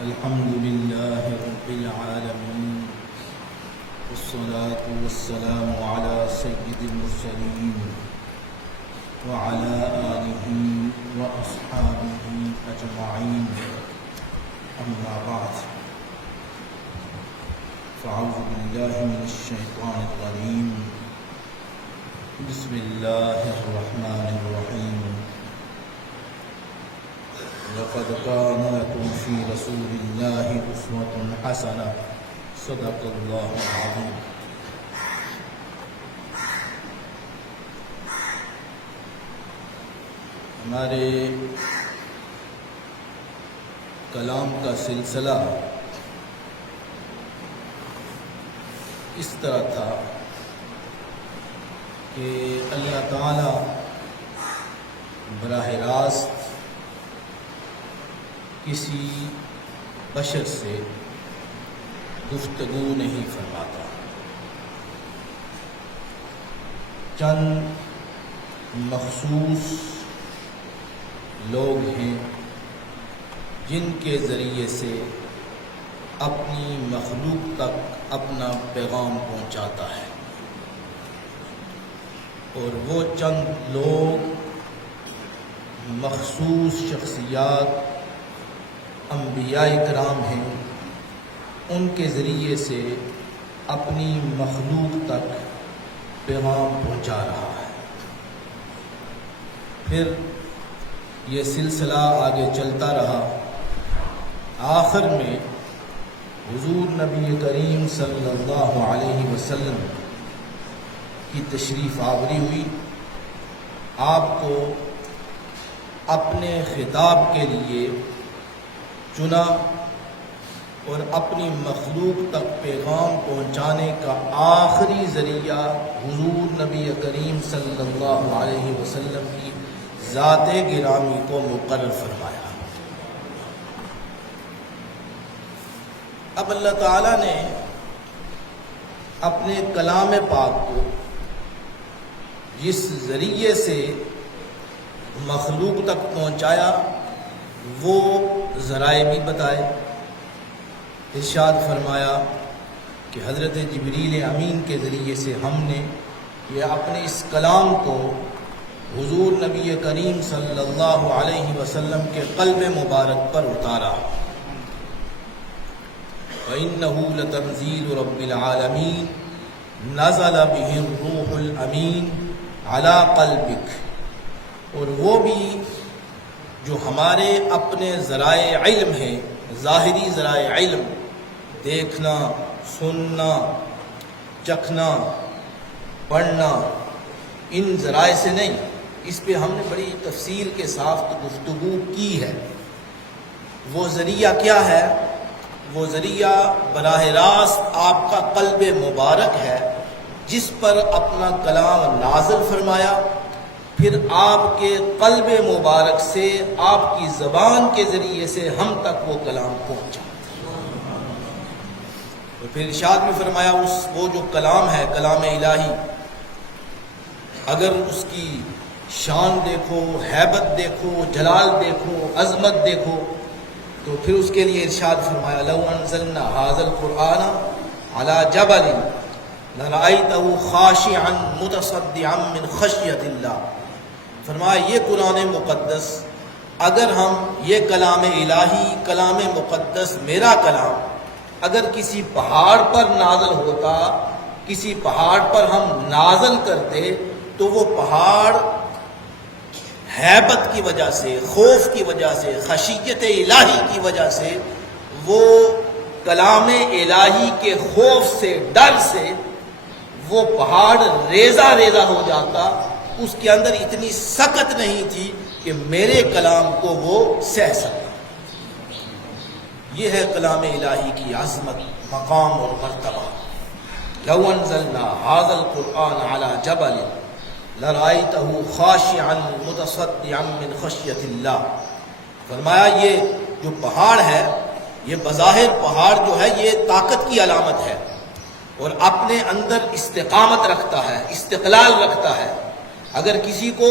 الحمد لله رب العالمين، والصلاة والسلام على سيد المرسلين وعلى آله وأصحابه أجمعين. أما بعد، فأعوذ بالله من الشيطان الرجيم. بسم الله الرحمن الرحيم. لقد كان لكم في رسول الله أسوة حسنة. صدق الله العظيم. ہمارے کلام کا سلسلہ اس طرح تھا کہ اللہ تعالی براہ راست کسی بشر سے گفتگو نہیں فرماتا. چند مخصوص لوگ ہیں جن کے ذریعے سے اپنی مخلوق تک اپنا پیغام پہنچاتا ہے، اور وہ چند لوگ مخصوص شخصیات انبیاء کرام ہیں، ان کے ذریعے سے اپنی مخلوق تک پیغام پہنچا رہا ہے. پھر یہ سلسلہ آگے چلتا رہا. آخر میں حضور نبی کریم صلی اللہ علیہ وسلم کی تشریف آوری ہوئی. آپ کو اپنے خطاب کے لیے چنا اور اپنی مخلوق تک پیغام پہنچانے کا آخری ذریعہ حضور نبی کریم صلی اللہ علیہ وسلم کی ذات گرامی کو مقرر فرمایا. اب اللہ تعالیٰ نے اپنے کلام پاک کو جس ذریعے سے مخلوق تک پہنچایا وہ ذرائع بھی بتائے. ارشاد فرمایا کہ حضرت جبریل امین کے ذریعے سے ہم نے یہ اپنے اس کلام کو حضور نبی کریم صلی اللہ علیہ وسلم کے قلب مبارک پر اتارا. وَإِنَّهُ لَتَنزِيلُ رَبِّ الْعَالَمِينَ نَزَلَ بِهِ الرُّوحُ الْأَمِينُ عَلَى قَلْبِكَ. اور وہ بھی جو ہمارے اپنے ذرائع علم ہیں، ظاہری ذرائع علم، دیکھنا، سننا، چکھنا، پڑھنا، ان ذرائع سے نہیں. اس پہ ہم نے بڑی تفصیل کے ساتھ گفتگو کی ہے. وہ ذریعہ کیا ہے؟ وہ ذریعہ براہ راست آپ کا قلب مبارک ہے جس پر اپنا کلام نازل فرمایا. پھر آپ کے قلب مبارک سے آپ کی زبان کے ذریعے سے ہم تک وہ کلام پہنچا. اور پھر ارشاد میں فرمایا وہ جو کلام ہے، کلام الہی، اگر اس کی شان دیکھو، ہیبت دیکھو، جلال دیکھو، عظمت دیکھو، تو پھر اس کے لیے ارشاد فرمایا لو انزلنا ھذا القرآن علی جبل لرأیتہ خاشعا متصدعا من خشیۃ اللہ. فرمایا یہ قرآن مقدس اگر ہم یہ کلام الہی، کلام مقدس، میرا کلام اگر کسی پہاڑ پر نازل ہوتا، کسی پہاڑ پر ہم نازل کرتے، تو وہ پہاڑ ہیبت کی وجہ سے، خوف کی وجہ سے، خشیت الہی کی وجہ سے، وہ کلام الہی کے خوف سے، ڈر سے وہ پہاڑ ریزہ ریزہ ہو جاتا. اس کے اندر اتنی سخت نہیں تھی کہ میرے کلام کو وہ سہ سکتا. یہ ہے کلام الہی کی عظمت، مقام اور مرتبہ. لو انزلنا ھذا القرآن علی جبل لرأیتہ خاشعا متصدعا من خشیۃ اللہ. فرمایا یہ جو پہاڑ ہے، یہ بظاہر پہاڑ جو ہے یہ طاقت کی علامت ہے اور اپنے اندر استقامت رکھتا ہے، استقلال رکھتا ہے. اگر کسی کو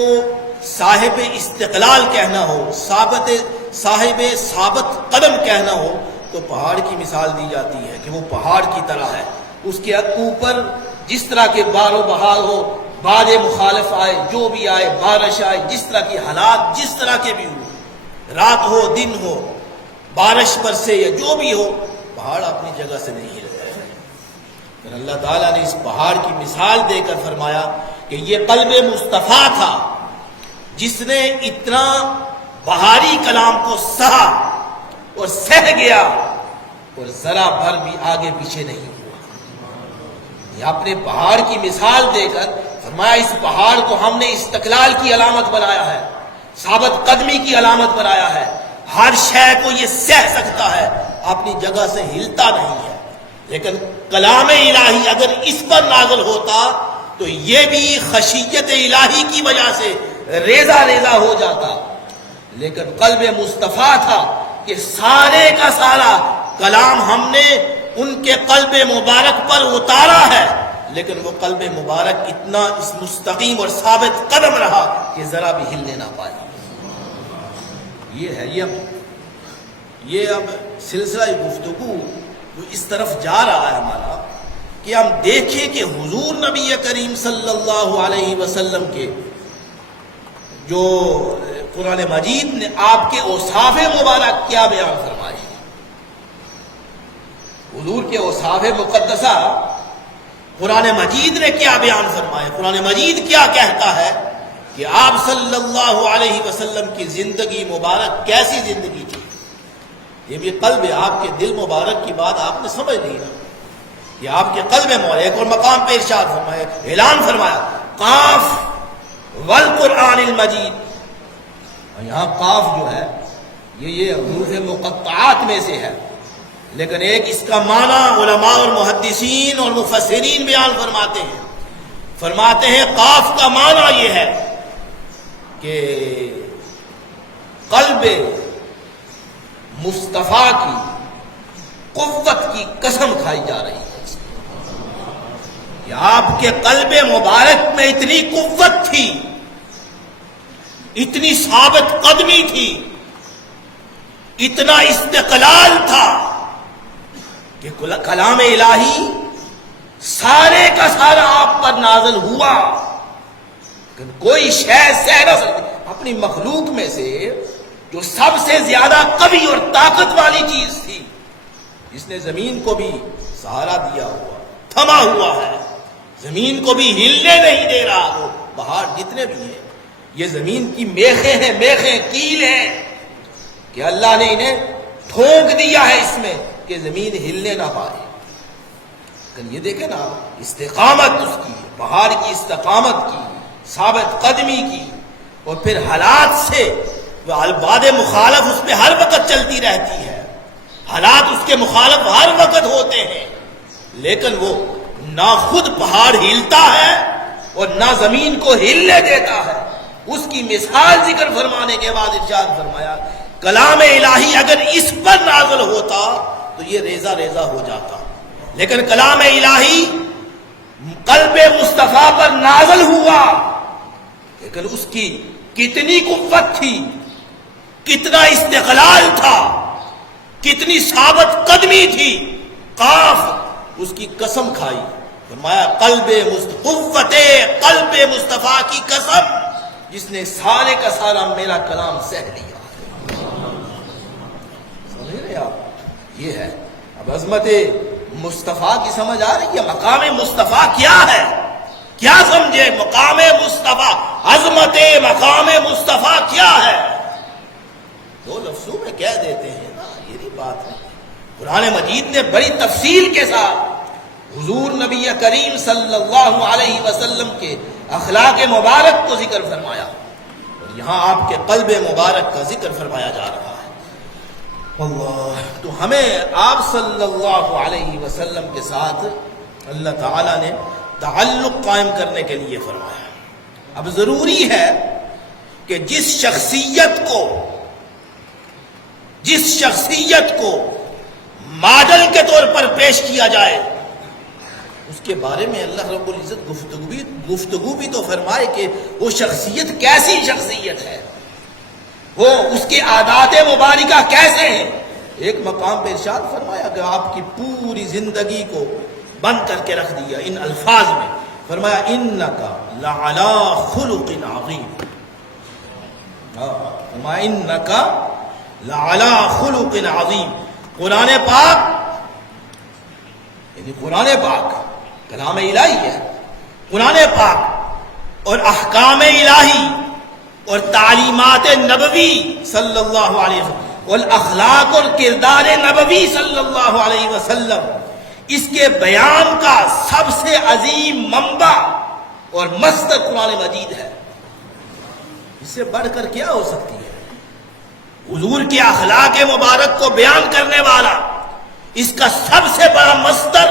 صاحب استقلال کہنا ہو، صاحب ثابت قدم کہنا ہو تو پہاڑ کی مثال دی جاتی ہے کہ وہ پہاڑ کی طرح ہے، اس کے اوپر جس طرح کے بار و بہار ہو، باد مخالف آئے، جو بھی آئے، بارش آئے، جس طرح کی حالات جس طرح کے بھی ہو، رات ہو دن ہو، بارش برسے یا جو بھی ہو، پہاڑ اپنی جگہ سے نہیں ہلتا ہے۔ پھر اللہ تعالیٰ نے اس پہاڑ کی مثال دے کر فرمایا کہ یہ قلب مصطفیٰ تھا جس نے اتنا بہاری کلام کو سہا اور سہ گیا اور ذرا بھر بھی آگے پیچھے نہیں ہوا۔ یہ اپنے پہاڑ کی مثال دے کر فرمایا اس پہاڑ کو ہم نے استقلال کی علامت بنایا ہے، ثابت قدمی کی علامت بنایا ہے، ہر شے کو یہ سہ سکتا ہے، اپنی جگہ سے ہلتا نہیں ہے۔ لیکن کلام الہی اگر اس پر نازل ہوتا تو یہ بھی خشیت الہی کی وجہ سے ریزہ ریزہ ہو جاتا، لیکن قلب مصطفیٰ تھا کہ سارے کا سارا کلام ہم نے ان کے قلب مبارک پر اتارا ہے، لیکن وہ قلب مبارک اتنا اس مستقیم اور ثابت قدم رہا کہ ذرا بھی ہلنے نہ پایا۔ یہ ہے یہ اب سلسلہ گفتگو جو اس طرف جا رہا ہے ہمارا کہ ہم دیکھیں کہ حضور نبی کریم صلی اللہ علیہ وسلم کے جو قرآن مجید نے آپ کے اوصاف مبارک کیا بیان فرمائے ہیں۔ حضور کے اوصاف مقدسہ قرآن مجید نے کیا بیان فرمائے؟ قرآن مجید کیا کہتا ہے کہ آپ صلی اللہ علیہ وسلم کی زندگی مبارک کیسی زندگی تھی؟ یہ بھی قلب آپ کے دل مبارک کی بات آپ نے سمجھ لی نا، یہ آپ کے قلب مبارک۔ ایک اور مقام پہ ارشاد فرمایا، اعلان فرمایا قاف والقرآن المجید، اور یہاں قاف جو ہے یہ حروف مقطعات میں سے ہے، لیکن ایک اس کا معنی علماء اور محدثین اور مفسرین بیان فرماتے ہیں قاف کا معنی یہ ہے کہ قلب مصطفیٰ کی قوت کی قسم کھائی جا رہی ہے کہ آپ کے قلب مبارک میں اتنی قوت تھی، اتنی ثابت قدمی تھی، اتنا استقلال تھا کہ کلام الہی سارے کا سارا آپ پر نازل ہوا، لیکن کوئی شے سہ نہ سکتی۔ اپنی مخلوق میں سے جو سب سے زیادہ قوی اور طاقت والی چیز تھی، جس نے زمین کو بھی سہارا دیا ہوا، تھما ہوا ہے، زمین کو بھی ہلنے نہیں دے رہا، وہ پہاڑ جتنے بھی ہیں یہ زمین کی میخیں ہیں، میخیں کیل ہیں کہ اللہ نے انہیں ٹھونک دیا ہے اس میں کہ زمین ہلنے نہ پائے۔ لیکن یہ دیکھیں نا استقامت اس کی، پہاڑ کی استقامت کی، ثابت قدمی کی، اور پھر حالات سے باد مخالف اس پہ ہر وقت چلتی رہتی ہے، حالات اس کے مخالف ہر وقت ہوتے ہیں، لیکن وہ نہ خود پہاڑ ہلتا ہے اور نہ زمین کو ہلنے دیتا ہے۔ اس کی مثال ذکر فرمانے کے بعد ارشاد فرمایا کلام الہی اگر اس پر نازل ہوتا تو یہ ریزہ ریزہ ہو جاتا، لیکن کلام الہی قلب مصطفیٰ پر نازل ہوا، لیکن اس کی کتنی قوت تھی، کتنا استقلال تھا، کتنی ثابت قدمی تھی، قاف اس کی قسم کھائی، فرمایا قوت قلب مصطفیٰ کی قسم جس نے سارے کا سارا میرا کلام سہ لیا۔ سمجھ رہے آپ؟ یہ ہے اب عظمت مصطفیٰ کی سمجھ آ رہی ہے؟ مقام مصطفیٰ کیا ہے؟ کیا سمجھے مقام مصطفیٰ؟ عظمت مقام مصطفیٰ کیا ہے؟ دو لفظوں میں کہہ دیتے ہیں نا، یہ بھی بات ہے۔ قرآن مجید نے بڑی تفصیل کے ساتھ حضور نبی کریم صلی اللہ علیہ وسلم کے اخلاق مبارک کو ذکر فرمایا، اور یہاں آپ کے قلب مبارک کا ذکر فرمایا جا رہا ہے۔ اللہ تو ہمیں آپ صلی اللہ علیہ وسلم کے ساتھ اللہ تعالیٰ نے تعلق قائم کرنے کے لیے فرمایا۔ اب ضروری ہے کہ جس شخصیت کو ماڈل کے طور پر پیش کیا جائے اس کے بارے میں اللہ رب العزت گفتگو بھی تو فرمائے کہ وہ شخصیت کیسی شخصیت ہے، وہ اس کے عادات مبارکہ کیسے ہیں، ایک مقام پہ ارشاد فرمایا کہ آپ کی پوری زندگی کو بند کر کے رکھ دیا ان الفاظ میں، فرمایا انکا لعلی خلق عظیم، فرمایا انکا لعلی خلق عظیم۔ قرآن پاک یعنی قرآن پاک کلام الہی ہے، قرآن پاک اور احکام الہی اور تعلیمات نبوی صلی اللہ علیہ وسلم والاخلاق اور کردار نبوی صلی اللہ علیہ وسلم، اس کے بیان کا سب سے عظیم منبع اور مصدر قرآن مجید ہے۔ اس سے بڑھ کر کیا ہو سکتی ہے؟ حضور کے اخلاق مبارک کو بیان کرنے والا اس کا سب سے بڑا مصدر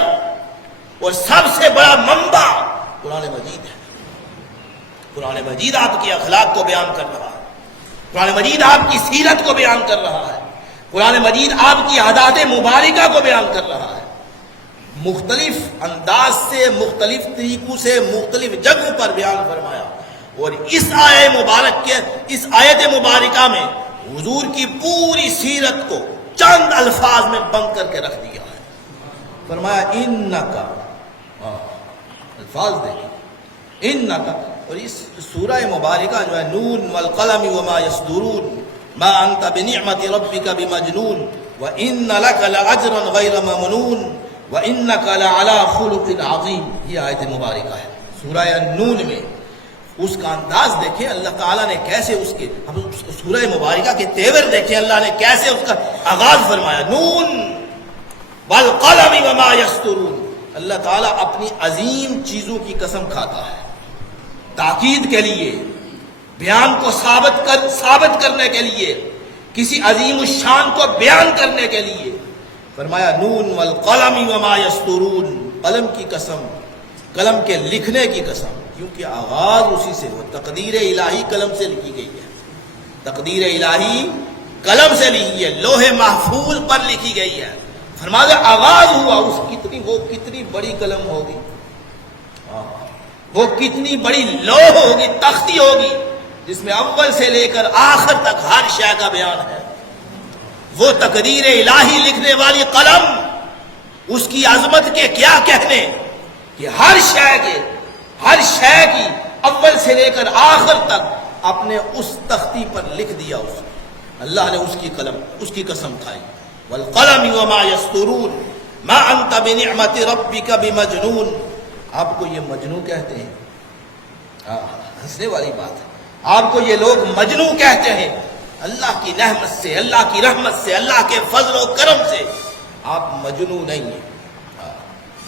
اور سب سے بڑا منبع قرآن مجید ہے۔ قرآن مجید آپ کے اخلاق کو بیان کر رہا ہے، قرآن مجید آپ کی سیرت کو بیان کر رہا ہے، قرآن مجید آپ کی عادات مبارکہ کو بیان کر رہا ہے، مختلف انداز سے، مختلف طریقوں سے، مختلف جگہوں پر بیان فرمایا۔ اور اس آیت مبارکہ میں حضور کی پوری سیرت کو چند الفاظ میں بند کر کے رکھ دیا ہے۔ فرمایا انکا، الفاظ دیکھیں، انکا، اور اس سورہ مبارکہ جو ہے نون والقلم وما یسطرون ما انت بنعمت ربک بمجنون وان لک لاجرا غیر ممنون وانک لعلی خلق عظیم، یہ آیت مبارکہ ہے سورہ نون میں۔ اس کا انداز دیکھیں اللہ تعالیٰ نے کیسے اس کے سورہ مبارکہ کے تیور دیکھیں، اللہ نے کیسے اس کا آغاز فرمایا، نون والقلم وما یسطرون۔ اللہ تعالیٰ اپنی عظیم چیزوں کی قسم کھاتا ہے تاکید کے لیے، بیان کو ثابت کرنے کے لیے، کسی عظیم الشان کو بیان کرنے کے لیے فرمایا نون والقلم وما یسطرون، قلم کی قسم، قلم کے لکھنے کی قسم، کیونکہ آغاز اسی سے ہوا۔ تقدیر الہی قلم سے لکھی گئی ہے، تقدیر الہی قلم سے لکھی ہے، لوح محفوظ پر لکھی گئی ہے۔ فرمایا آغاز ہوا، وہ کتنی بڑی قلم ہوگی، وہ کتنی بڑی لوح ہوگی، تختی ہوگی، جس میں اول سے لے کر آخر تک ہر شے کا بیان ہے۔ وہ تقدیر الہی لکھنے والی قلم، اس کی عظمت کے کیا کہنے کہ ہر شے کی اول سے لے کر آخر تک اپنے اس تختی پر لکھ دیا اس نے۔ اللہ نے اس کی قسم کھائی، والقلم وما یسطرون ما انت بنعمت ربک بمجنون۔ آپ کو یہ مجنون کہتے ہیں، ہنسنے والی بات ہے، آپ کو یہ لوگ مجنون کہتے ہیں۔ اللہ کی نعمت سے، اللہ کی رحمت سے، اللہ کے فضل و کرم سے آپ مجنون نہیں ہیں۔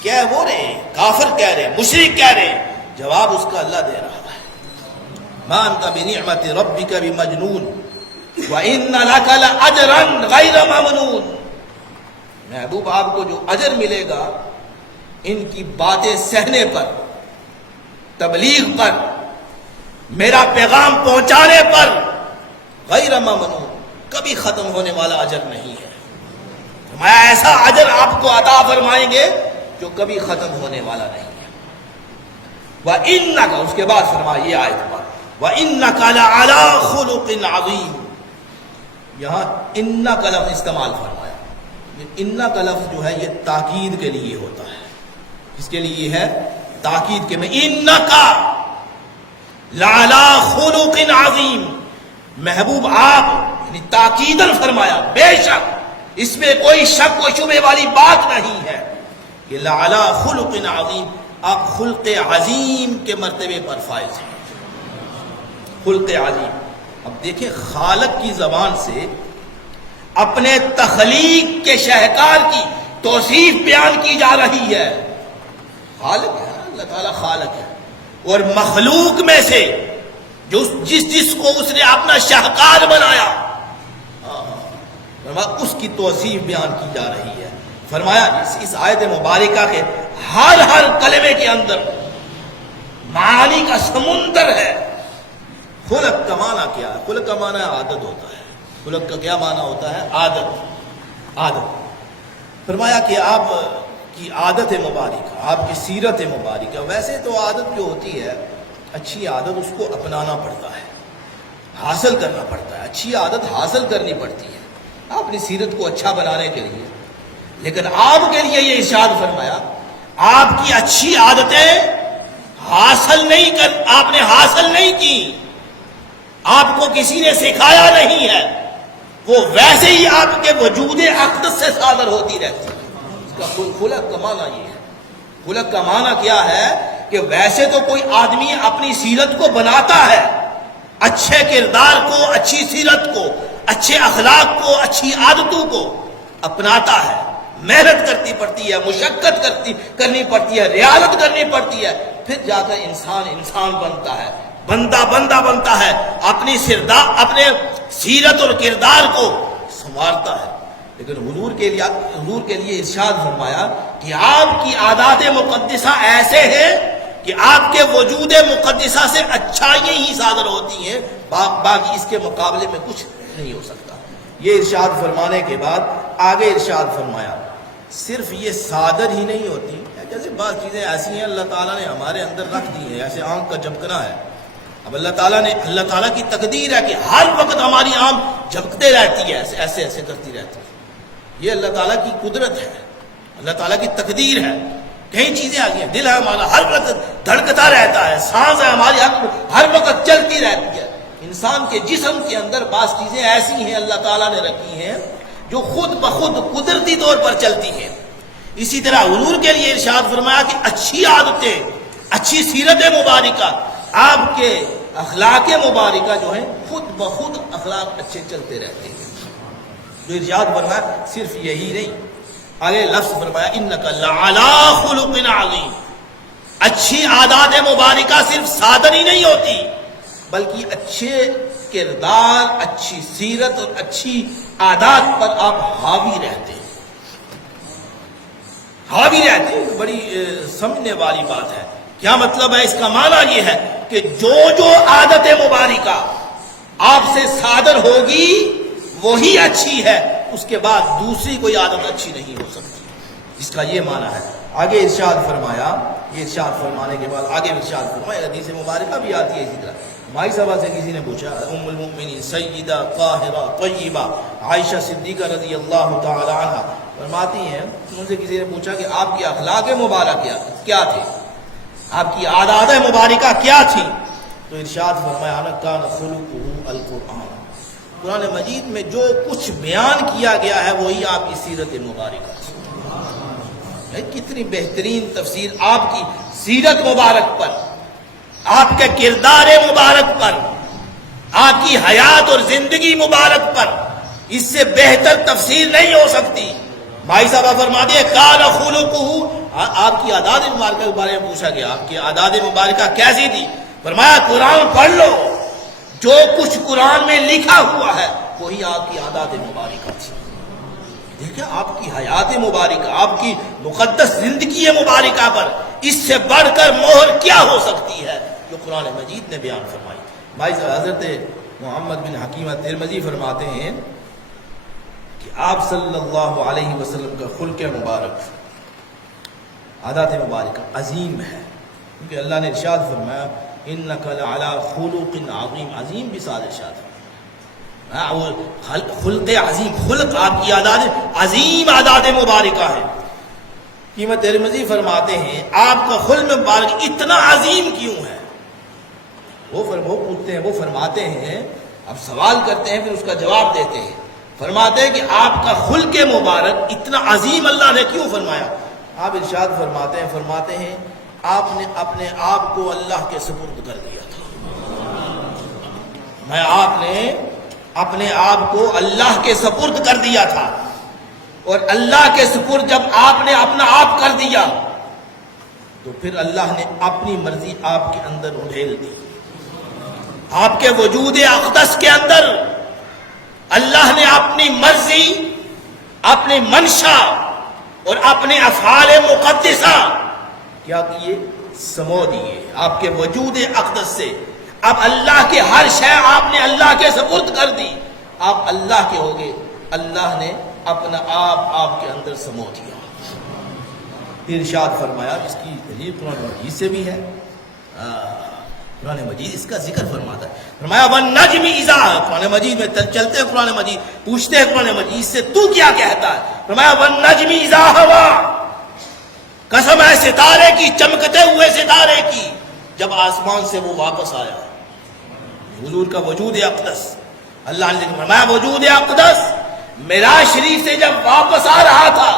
کیا وہ رہے ہیں؟ کافر کہہ رہے ہیں، مشرک کہہ رہے ہیں، جواب اس کا اللہ دے رہا ہے، ما انت بنعمت ربک بمجنون وان لک لاجرا غیر ممنون۔ محبوب آپ کو جو اجر ملے گا ان کی باتیں سہنے پر، تبلیغ پر، میرا پیغام پہنچانے پر، غیر ممنون، کبھی ختم ہونے والا اجر نہیں ہے۔ میں ایسا اجر آپ کو عطا فرمائیں گے جو کبھی ختم ہونے والا نہیں ہے۔ وَإِنَّكَ، اس کے بعد فرمائیے آیت پر، وَإِنَّكَ لَعَلَىٰ خُلُقٍ عَظِيمٍ۔ یہاں ان کا لفظ استعمال فرمایا۔ ان کا لفظ جو ہے یہ تاکید کے لیے ہوتا ہے، اس کے لیے ہے تاکید کے میں انکا لعلی خلق عظیم، محبوب آپ یعنی تاکیدن فرمایا، بے شک اس میں کوئی شک و شبہ والی بات نہیں ہے کہ لعلی خلق عظیم، آپ خلق عظیم کے مرتبے پر فائز ہیں، خلق عظیم۔ اب دیکھیں خالق کی زبان سے اپنے تخلیق کے شہکار کی توصیف بیان کی جا رہی ہے۔ خالق ہے، اللہ تعالیٰ خالق ہے، اور مخلوق میں سے جس کو اس نے اپنا شہکار بنایا اس کی توصیف بیان کی جا رہی ہے۔ فرمایا اس آیت مبارکہ کے ہر کلمے کے اندر معانی کا سمندر ہے۔ خلق کا معنی کیا ہے؟ خلق کا معنی عادت ہوتا ہے۔ خلق کا کیا معنی ہوتا ہے؟ عادت۔ فرمایا کہ آپ کی عادت مبارکہ، آپ کی سیرت مبارکہ، ویسے تو عادت جو ہوتی ہے اچھی عادت اس کو اپنانا پڑتا ہے، حاصل کرنا پڑتا ہے، اچھی عادت حاصل کرنی پڑتی ہے۔ اپنی سیرت کو اچھا بنانے کے لیے، لیکن آپ کے لیے یہ ارشاد فرمایا آپ کی اچھی عادتیں آپ نے حاصل نہیں کی، آپ کو کسی نے سکھایا نہیں ہے، وہ ویسے ہی آپ کے وجود اقدس سے صادر ہوتی رہتی ہے۔ اس کا خلق کا معنی یہ ہے، خلق کا معنی کیا ہے کہ ویسے تو کوئی آدمی اپنی سیرت کو بناتا ہے، اچھے کردار کو، اچھی سیرت کو، اچھے اخلاق کو، اچھی عادتوں کو اپناتا ہے، محنت کرنی پڑتی ہے، مشقت کرنی پڑتی ہے، ریاضت کرنی پڑتی ہے، پھر جا کر انسان بنتا ہے، بندہ بنتا ہے، اپنے سیرت اور کردار کو سنوارتا ہے۔ لیکن حضور کے لیے ارشاد فرمایا کہ آپ کی عادات مقدسہ ایسے ہیں کہ آپ کے وجود مقدسہ سے اچھائیاں ہی صادر ہوتی ہیں، باقی اس کے مقابلے میں کچھ نہیں ہو سکتا۔ یہ ارشاد فرمانے کے بعد آگے ارشاد فرمایا صرف یہ صادر ہی نہیں ہوتی، جیسے بعض چیزیں ایسی ہیں اللہ تعالیٰ نے ہمارے اندر رکھ دی ہیں، ایسے آنکھ کا جھپکنا ہے۔ اب اللہ تعالیٰ کی تقدیر ہے کہ ہر وقت ہماری آنکھ جھپکتے رہتی ہے، ایسے کرتی رہتی ہے، یہ اللہ تعالیٰ کی قدرت ہے، اللہ تعالیٰ کی تقدیر ہے۔ کئی چیزیں آ گئی ہیں، دل ہے ہمارا ہر وقت دھڑکتا رہتا ہے، سانس ہے ہماری ہر وقت چلتی رہتی ہے۔ انسان کے جسم کے اندر بعض چیزیں ایسی ہیں اللہ تعالیٰ نے رکھی ہیں جو خود بخود قدرتی طور پر چلتی ہیں۔ اسی طرح حضور کے لیے ارشاد فرمایا کہ اچھی عادتیں، اچھی سیرت مبارکہ، آپ کے اخلاق مبارکہ جو ہیں خود بخود اخلاق اچھے چلتے رہتے ہیں۔ جو ارشاد فرمایا صرف یہی نہیں، آگے لفظ فرمایا انک لعلی خلق عظیم۔ اچھی عادات مبارکہ صرف صادر ہی نہیں ہوتی بلکہ اچھے کردار، اچھی سیرت اور اچھی عادات پر آپ حاوی رہتے ہیں۔ حاوی رہتے ہیں بڑی سمجھنے والی بات ہے۔ کیا مطلب ہے؟ اس کا معنی یہ ہے کہ جو عادت مبارکہ آپ سے صادر ہوگی وہی اچھی ہے، اس کے بعد دوسری کوئی عادت اچھی نہیں ہو سکتی۔ اس کا یہ معنی ہے۔ آگے ارشاد فرمایا، یہ ارشاد فرمانے کے بعد آگے ارشاد فرمایا، حدیث مبارکہ بھی آتی ہے اسی طرح۔ مائی صاحبہ سے کسی نے پوچھا، ام المؤمنین سیدہ طاہرہ طیبہ عائشہ صدیقہ رضی اللہ تعالی عنہ فرماتی ہیں، ان سے کسی نے پوچھا کہ آپ کے اخلاق مبارکہ کیا تھے، آپ کی عادات مبارکہ کیا تھی؟ تو ارشاد فرمایا کان خلقہ القرآن۔ قرآن مجید میں جو کچھ بیان کیا گیا ہے وہی آپ کی سیرت مبارکہ تھی۔ کتنی بہترین تفسیر آپ کی سیرت مبارک پر، آپ کے کردار مبارک پر، آپ کی حیات اور زندگی مبارک پر، اس سے بہتر تفسیر نہیں ہو سکتی۔ بھائی صاحب فرماتے ہیں کان خلقہ، آپ کی عادات مبارکہ کے بارے میں پوچھا گیا آپ کی عادات مبارکہ کیسی تھی؟ فرمایا قرآن پڑھ لو، جو کچھ قرآن میں لکھا ہوا ہے وہی آپ کی عادات مبارکہ تھی۔ دیکھیں آپ کی حیات مبارکہ، آپ کی مقدس زندگی مبارکہ پر اس سے بڑھ کر مہر کیا ہو سکتی ہے جو قرآن مجید نے بیان فرمائی۔ بھائی حضرت محمد بن حکیم ترمذی فرماتے ہیں کہ آپ صلی اللہ علیہ وسلم کا خلق مبارک، عادات مبارکہ عظیم ہے، کیونکہ اللہ نے ارشاد فرمایا انک لعلی خلق عظیم، عظیم بھی ساتھ ارشاد فرمایا، خلق عظیم، خلق آپ کی عادات عظیم عادات مبارکہ ہے۔ قیمت ترمذی فرماتے ہیں آپ کا خلق مبارک اتنا عظیم کیوں ہے؟ وہ پوچھتے ہیں، وہ فرماتے ہیں، اب سوال کرتے ہیں پھر اس کا جواب دیتے ہیں، فرماتے ہیں کہ آپ کا خلق مبارک اتنا عظیم اللہ نے کیوں فرمایا؟ آپ ارشاد فرماتے ہیں آپ نے اپنے آپ کو اللہ کے سپرد کر دیا تھا، آپ نے اپنے آپ کو اللہ کے سپرد کر دیا تھا، اور اللہ کے سپرد جب آپ نے اپنا آپ کر دیا تو پھر اللہ نے اپنی مرضی آپ کے اندر ڈھیل دی۔ آپ کے وجود اقدس کے اندر اللہ نے اپنی مرضی، اپنی منشا اور اپنے افعال مقدسہ کیا کیے؟ سمو دیے آپ کے وجود اقدس سے۔ اب اللہ کے ہر شے آپ نے اللہ کے سپرد کر دی، آپ اللہ کے ہو گئے، اللہ نے اپنا آپ کے اندر سمو دیا۔ ارشاد فرمایا، اس کی دلیل قرآن حدیث سے بھی ہے، قرآن مجید اس کا ذکر فرماتا ہے. فرمایا وَالنَّجْمِ إِذَا، قرآن مجید میں چلتے ہیں قرآن مجید، پوچھتے ہیں قرآن مجید سے تو کیا کہتا ہے؟ فرمایا وَالنَّجْمِ إِذَا هَوَىٰ، قسم ہے ستارے کی، چمکتے ہوئے ستارے کی، جب آسمان سے وہ واپس آیا. حضور کا وجود اقدس، اللہ نے فرمایا وجود اقدس معراج شریف سے جب واپس آ رہا تھا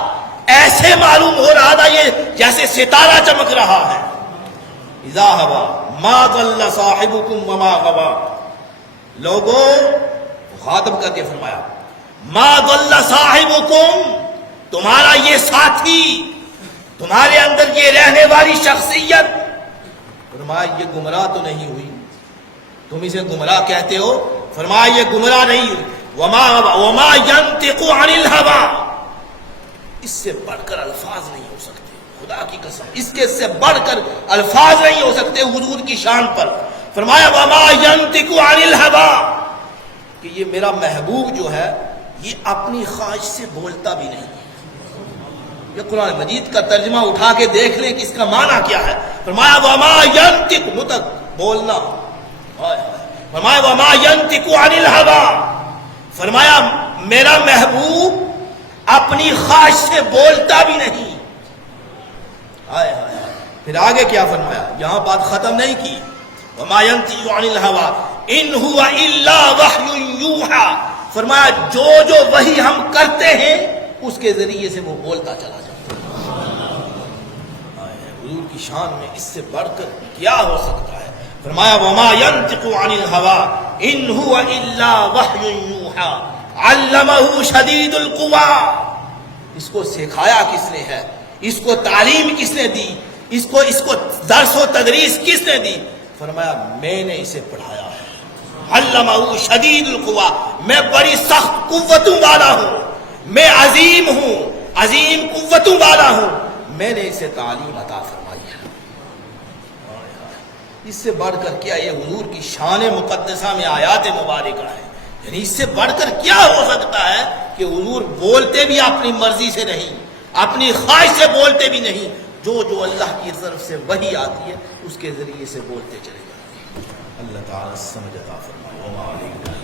ایسے معلوم ہو رہا تھا یہ جیسے ستارہ چمک رہا ہے. اذا ہوا ما ضل صاحبکم وما غوا، لوگوں خاطب کر کے فرمایا ما ضل صاحبکم، تمہارا یہ ساتھی، تمہارے اندر یہ رہنے والی شخصیت، فرمایا یہ گمراہ تو نہیں ہوئی، تم اسے گمراہ کہتے ہو، فرمایا یہ گمراہ نہیں ہوئی. وما ينطق عن الهوى، اس سے بڑھ کر الفاظ نہیں ہو سکتے، خدا کی قسم اس کے سے بڑھ کر الفاظ نہیں ہو سکتے حضور کی شان پر. فرمایا وما ينطق عن الهوى، کہ یہ میرا محبوب جو ہے یہ اپنی خواہش سے بولتا بھی نہیں. یہ قرآن مجید کا ترجمہ اٹھا کے دیکھ لیں کہ اس کا معنی کیا ہے. فرمایا وما ينطق، نطق بولنا، فرمایا وما ينطق عن الهوى، فرمایا میرا محبوب اپنی خواہش سے بولتا بھی نہیں. آئے آئے پھر آگے کیا فرمایا، یہاں بات ختم نہیں کی. وما ينطق عن الهوى ان هو الا وحی یوحى، فرمایا جو وحی ہم کرتے ہیں اس کے ذریعے سے وہ بولتا چلا جاتا ہے. حضور کی شان میں اس سے بڑھ کر کیا ہو سکتا ہے. فرمایا وما ينطق عن الهوى ان هو الا وحی یوحى علمہ شدید القوى، اس کو سکھایا کس نے ہے، اس کو تعلیم کس نے دی، اس کو درس و تدریس کس نے دی؟ فرمایا میں نے اسے پڑھایا ہے. علمہ شدید القوى، میں بڑی سخت قوتوں والا ہوں، میں عظیم ہوں، عظیم قوتوں والا ہوں، میں نے اسے تعلیم عطا فرمائی ہے. اس سے بڑھ کر کیا یہ حضور کی شان مقدسہ میں آیات مبارکہ ہے. یعنی اس سے بڑھ کر کیا ہو سکتا ہے کہ حضور بولتے بھی اپنی مرضی سے نہیں، اپنی خواہش سے بولتے بھی نہیں، جو اللہ کی طرف سے وحی آتی ہے اس کے ذریعے سے بولتے چلے جاتے ہیں. اللہ تعالیٰ سمجھ عطا فرمائے.